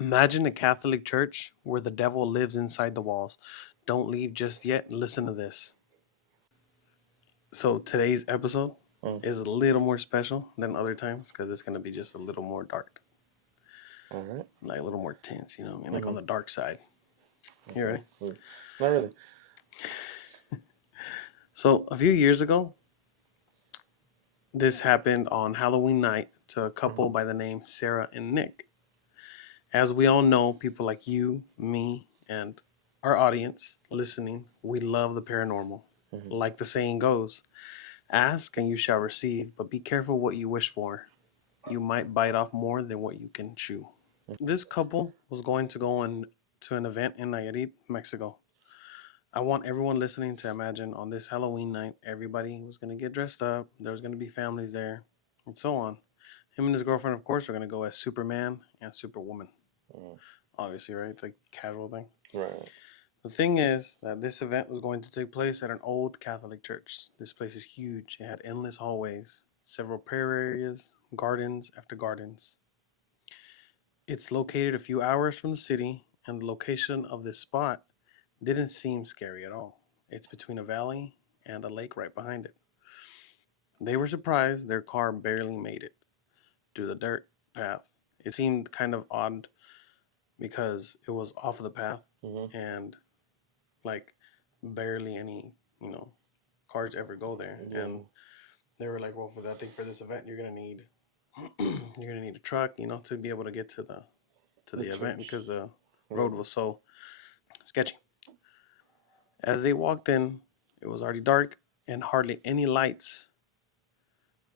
Imagine a Catholic church where the devil lives inside the walls. Don't leave just yet. Listen to this. So, today's episode Mm, is a little more special than other times because it's going to be just a little more dark, all right. like a little more tense, you know what I mean? Like on Mm-hmm. the dark side. You Okay. ready? Not really. So, a few years ago, this happened on Halloween night to a couple Mm-hmm. by the name Sarah and Nick. As we all know, people like you, me, and our audience listening, we love the paranormal. Mm-hmm. Like the saying goes, ask and you shall receive, but be careful what you wish for. You might bite off more than what you can chew. This couple was going to go to an event in Nayarit, Mexico. I want everyone listening to imagine on this Halloween night, everybody was going to get dressed up. There was going to be families there, and so on. Him and his girlfriend, of course, are going to go as Superman and Superwoman. Mm-hmm. Obviously, right? Like casual thing. Right. The thing is that this event was going to take place at an old Catholic church. This place is huge. It had endless hallways, several prayer areas, gardens after gardens. It's located a few hours from the city, and the location of this spot didn't seem scary at all. It's between a valley and a lake right behind it. They were surprised their car barely made it through the dirt path. It seemed kind of odd because it was off of the path Mm-hmm. and like barely any, you know, cars ever go there. Yeah. And they were like, well, for I think for this event, you're gonna need you're gonna need a truck, you know, to be able to get to The the event church. because the road Right. was so sketchy. As they walked in, it was already dark and hardly any lights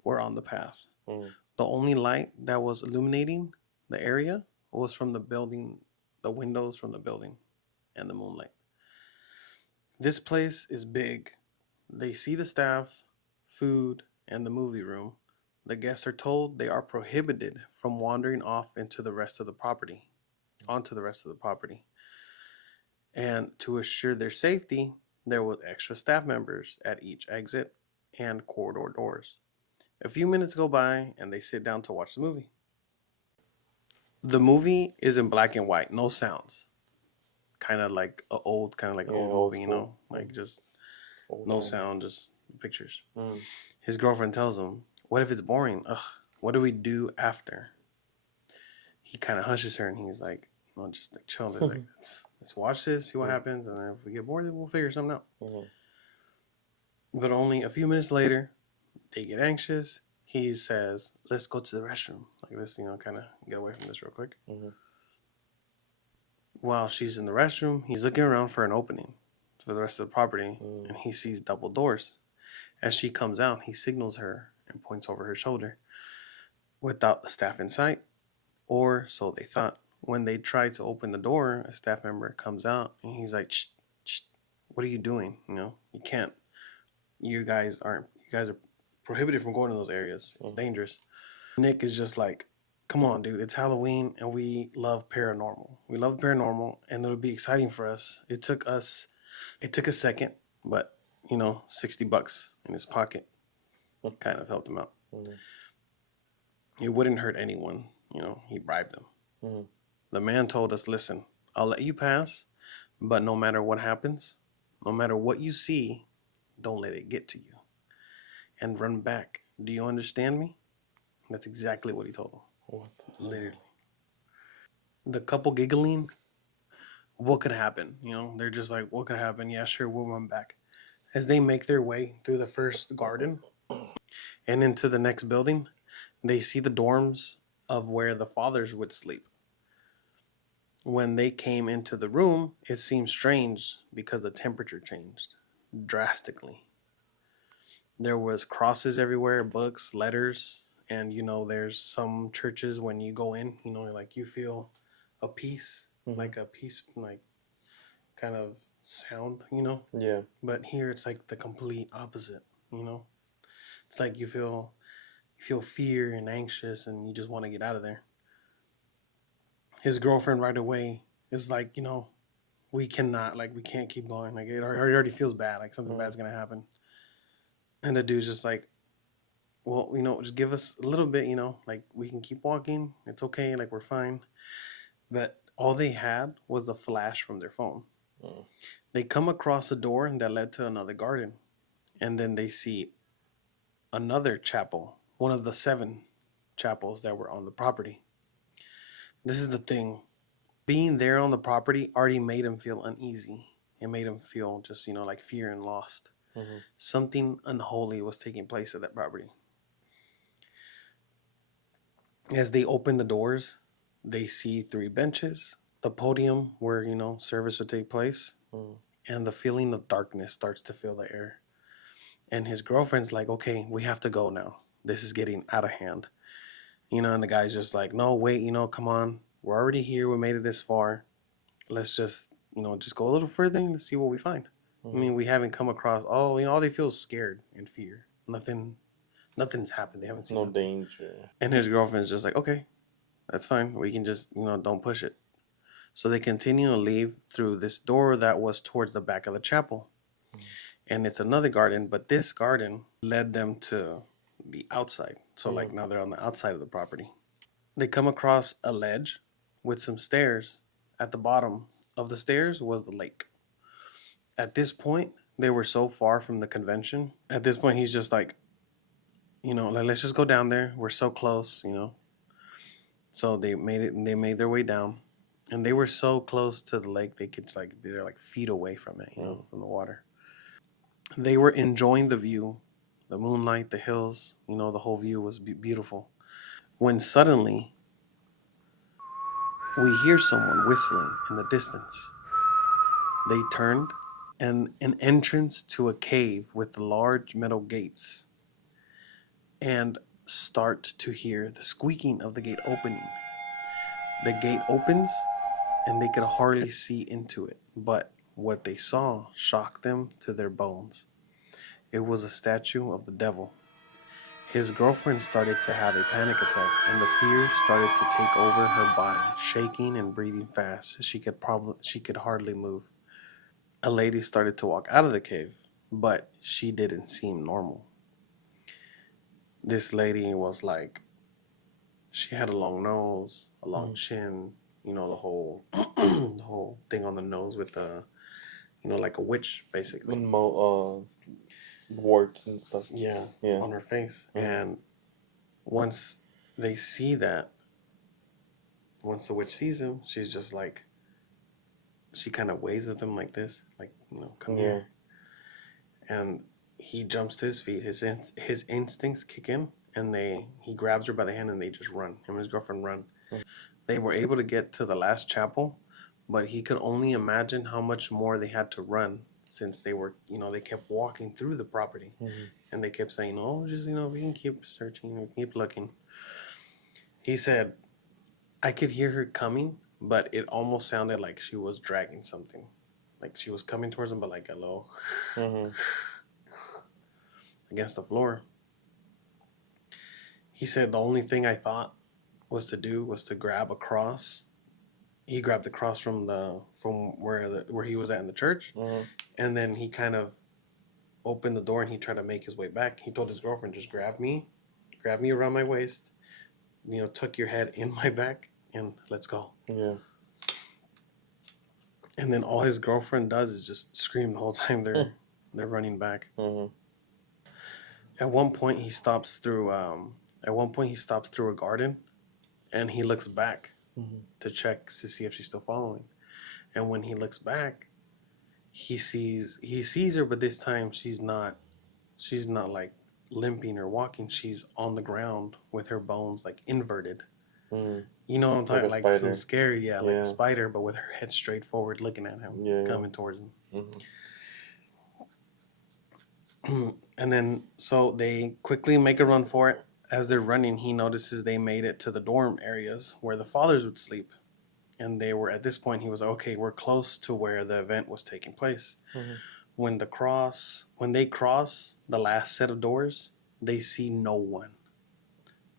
were on the path. Mm. The only light that was illuminating the area was from the building, the windows from the building, and the moonlight. This place is big. They see the staff, food, and the movie room. The guests are told they are prohibited from wandering off into the rest of the property, onto the rest of the property. And to assure their safety, there was extra staff members at each exit and corridor doors. A few minutes go by and they sit down to watch the movie. The movie is in black and white, no sounds. Kind of like an Yeah. old Old movie, you school. know, like just Old no time. sound, just pictures. Mm. His girlfriend tells him, "What if it's boring? Ugh, what do we do after?" He kind of hushes her and he's like, just like chill. He's like, let's watch this, see what Mm. happens, and then if we get bored, then we'll figure something out. Mm-hmm. But only a few minutes later, they get anxious. He says, "Let's go to the restroom. Like this, you know, kind of get away from this real quick." Mm-hmm. While she's in the restroom, he's looking around for an opening for the rest of the property, Mm. and he sees double doors. As she comes out, he signals her and points over her shoulder. Without the staff in sight, or so they thought. When they try to open the door, a staff member comes out and he's like, shh, shh, what are you doing? You know, you can't, you guys are prohibited from going to those areas. It's Mm. dangerous. Nick is just like, come on, dude, it's Halloween and we love paranormal. We love paranormal and it'll be exciting for us. It took a second, but, you know, $60 in his pocket kind of helped him out. Mm-hmm. It wouldn't hurt anyone, you know, he bribed them. Mm-hmm. The man told us, listen, I'll let you pass, but no matter what happens, no matter what you see, don't let it get to you and run back. Do you understand me? That's exactly what he told them. What the Literally. hell? The couple giggling, what could happen? You know, they're just like, what could happen? Yeah, sure, we'll run back. As they make their way through the first garden and into the next building, they see the dorms of where the fathers would sleep. When they came into the room, it seemed strange because the temperature changed drastically. There was crosses everywhere, books, letters, and you know, there's some churches when you go in, you know, like you feel a peace, Mm-hmm. like a peace, like kind of sound, you know. Yeah. But here it's like the complete opposite, you know. It's like you feel fear and anxious, and you just want to get out of there. His girlfriend right away is like, you know, we cannot, like, we can't keep going. Like, it already feels bad, like something Mm. bad's gonna happen. And the dude's just like, well, you know, just give us a little bit, you know, like we can keep walking. It's okay, like we're fine. but all they had was a flash from their phone. Mm. They come across a door that led to another garden, and then they see another chapel, one of the 7 chapels that were on the property. This is the thing. Being there on the property already made him feel uneasy. It made him feel just, like fear and lost. Mm-hmm. Something unholy was taking place at that property. As they open the doors, they see 3 benches, the podium where, service would take place, and the feeling of darkness starts to fill the air. And his girlfriend's like, okay, we have to go now. This is getting out of hand. And the guy's just like, no, wait, come on. We're already here. We made it this far. Let's just, just go a little further and see what we find. Mm-hmm. I mean, we haven't come across, all they feel is scared and fear. Nothing's happened. They haven't seen no nothing. danger. And his girlfriend's just like, okay, that's fine. We can just, don't push it. So they continue to leave through this door that was towards the back of the chapel. And it's another garden, but this garden led them to the outside. So like now they're on the outside of the property. They come across a ledge with some stairs. At the bottom of the stairs was the lake. At this point, they were so far from the convention. At this point, he's just like, like, let's just go down there. We're so close, So they made it, and they made their way down. And they were so close to the lake, they could they're like feet away from it, from the water. They were enjoying the view, the moonlight, the hills, the whole view was beautiful. When suddenly, we hear someone whistling in the distance. They turned, and an entrance to a cave with large metal gates, and start to hear the squeaking of the gate opening. The gate opens, and they could hardly see into it, but what they saw shocked them to their bones. It was a statue of the devil. His girlfriend started to have a panic attack, and the fear started to take over her body, shaking and breathing fast. She could hardly move. A lady started to walk out of the cave, but she didn't seem normal. This lady was like, she had a long nose, a long chin, the whole the whole thing on the nose with the, like a witch basically. And warts and stuff. Yeah, Yeah. on her face. And once they see that, once the witch sees him, she's just like, she kind of waves at them like this, like, come here. And he jumps to his feet. His instincts kick in, and he grabs her by the hand, and they just run. Him and his girlfriend run. They were able to get to the last chapel, but he could only imagine how much more they had to run, since they were, they kept walking through the property. And they kept saying, oh, just, we can keep searching, we can keep looking. He said, I could hear her coming, but it almost sounded like she was dragging something. Like she was coming towards him, but like a low against the floor. He said the only thing I thought was to grab a cross. He grabbed the cross from where he was at in the church, and then he kind of opened the door and he tried to make his way back. He told his girlfriend, just grab me around my waist, tuck your head in my back, and let's go. Yeah. And then all his girlfriend does is just scream the whole time they're running back. At one point he stops through a garden, and he looks back to check to see if she's still following. And when he looks back, he sees her, but this time she's not like limping or walking. She's on the ground with her bones like inverted. You know what I'm talking Like like some scary, like a spider, but with her head straight forward looking at him, coming towards him. And then so they quickly make a run for it. As they're running, he notices they made it to the dorm areas where the fathers would sleep. And they were, at this point, he was like, okay, we're close to where the event was taking place. When they cross the last set of doors, they see no one.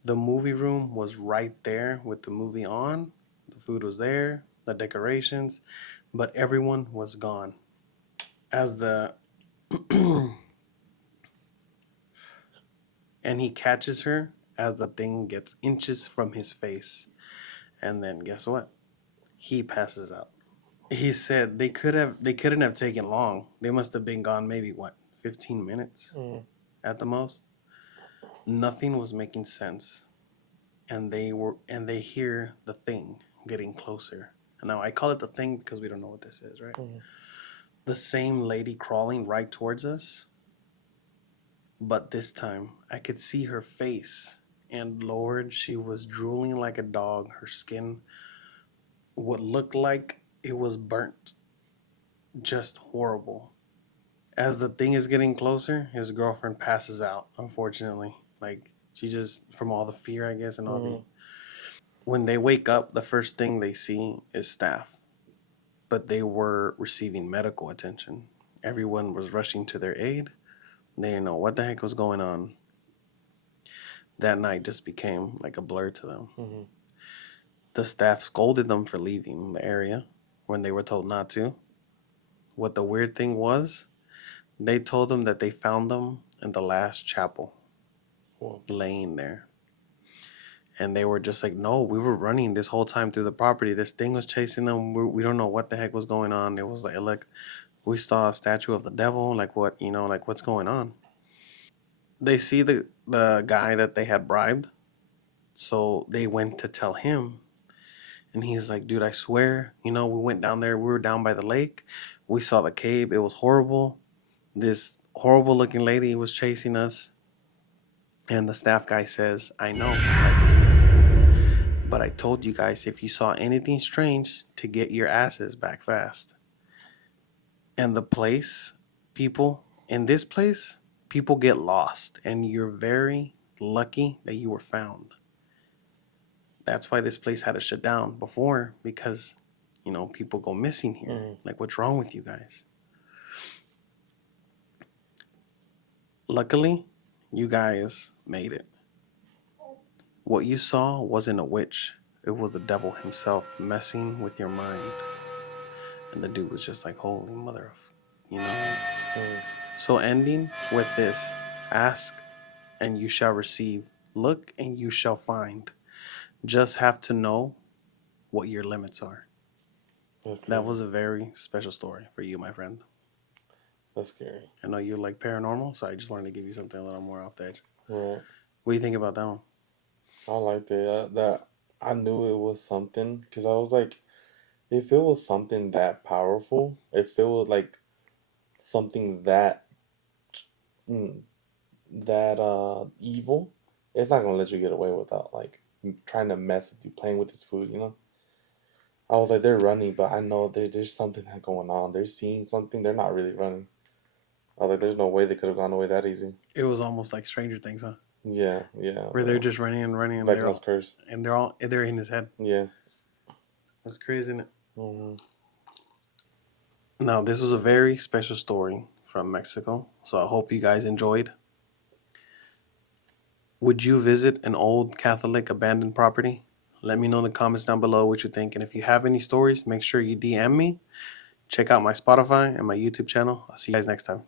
The movie room was right there with the movie on. The food was there, the decorations, but everyone was gone. And he catches her as the thing gets inches from his face. And then guess what? He passes out. He said they couldn't have taken long. They must have been gone maybe what, 15 minutes Mm. at the most. Nothing was making sense. And they hear the thing getting closer. And now I call it the thing because we don't know what this is, right? Mm. The same lady crawling right towards us, but this time I could see her face. And Lord, she was drooling like a dog. Her skin would look like it was burnt. Just horrible. As the thing is getting closer, his girlfriend passes out, unfortunately. Like, she just, from all the fear, I guess, and all the. Mm. When they wake up, the first thing they see is staff, but they were receiving medical attention. Everyone was rushing to their aid. They didn't know what the heck was going on. That night just became like a blur to them. Mm. The staff scolded them for leaving the area when they were told not to. What the weird thing was, they told them that they found them in the last chapel, Well, laying there. And they were just like, no, we were running this whole time through the property. This thing was chasing them. We don't know what the heck was going on. It was like we saw a statue of the devil. Like, what, like, what's going on? They see the guy that they had bribed. So they went to tell him. And he's like, dude, I swear, we went down there. We were down by the lake. We saw the cave. It was horrible. This horrible looking lady was chasing us. And the staff guy says, I know, I believe you. But I told you guys, if you saw anything strange, to get your asses back fast. And the place, in this place, people get lost. And you're very lucky that you were found. That's why this place had to shut down before, because, people go missing here. Mm. Like, what's wrong with you guys? Luckily, you guys made it. What you saw wasn't a witch. It was the devil himself messing with your mind. And the dude was just like, holy mother of, Mm. So ending with this, ask and you shall receive. Look and you shall find. Just have to know what your limits are. That's That crazy. was a very special story for you, my friend. That's scary. I know you like paranormal, so I just wanted to give you something a little more off the edge. Right. What do you think about that one? I liked it. That I knew it was something because I was like, if it was something that powerful, if it was like something mm, that evil, it's not gonna let you get away without like trying to mess with you, playing with this food. I was like, they're running, but I know there's something going on. They're seeing something. They're not really running. I was like, there's no way they could have gone away that easy. It was almost like Stranger Things, huh? Yeah, Where they're just running and running, and Vecna's curse. they're in his head. Yeah. That's crazy, isn't it? Mm-hmm. Now, this was a very special story from Mexico, so I hope you guys enjoyed. Would you visit an old Catholic abandoned property? Let me know in the comments down below what you think. And if you have any stories, make sure you DM me. Check out my Spotify and my YouTube channel. I'll see you guys next time.